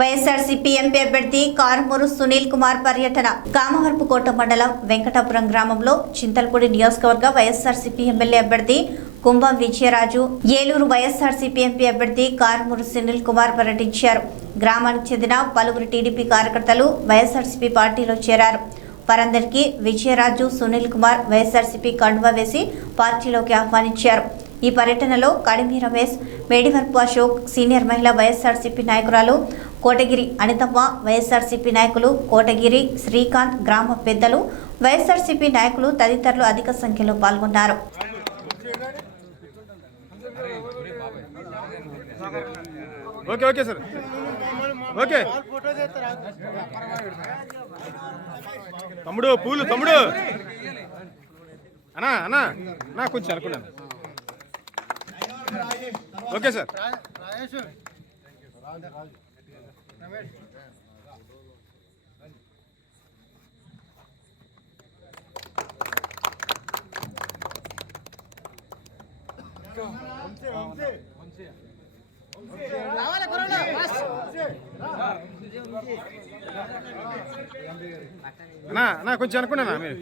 YSRCP MP అభ్యర్థి కారుమూరు సునీల్ కుమార్ పర్యటన కామవరపుకోట మండలం వెంకటాపురం గ్రామంలో చింతలపూడి నియోజకవర్గ వైఎస్ఆర్సీపీ ఎమ్మెల్యే అభ్యర్థి కుంభం విజయరాజు, ఏలూరు వైఎస్ఆర్సీపీ ఎంపీ అభ్యర్థి కారుమూరు సునీల్ కుమార్ పర్యటించారు. గ్రామానికి చెందిన పలువురు టీడీపీ కార్యకర్తలు వైఎస్ఆర్సీపీ పార్టీలో చేరారు. వారందరికీ విజయరాజు, సునీల్ కుమార్ వైఎస్ఆర్సీపీ కండువా వేసి పార్టీలోకి ఆహ్వానించారు. ఈ పర్యటనలో కడిమి రమేష్, మేడివరపు అశోక్, సీనియర్ మహిళా వైఎస్ఆర్సీపీ నాయకురాలు కోటగిరి అనితమ్మ, వైఎస్ఆర్సీపీ నాయకులు కోటగిరి శ్రీకాంత్, గ్రామ పెద్దలు, వైఎస్ఆర్సీపీ నాయకులు తదితరులు అధిక సంఖ్యలో పాల్గొన్నారు. ఓకే ఓకే సార్ ఓకే తమ్ముడు పూలు తమ్ముడు అన్నా అన్నా నా కొంచెం అనుకున్నాను. ఓకే సార్ అన్నా కొంచెం అనుకున్నానా మీరు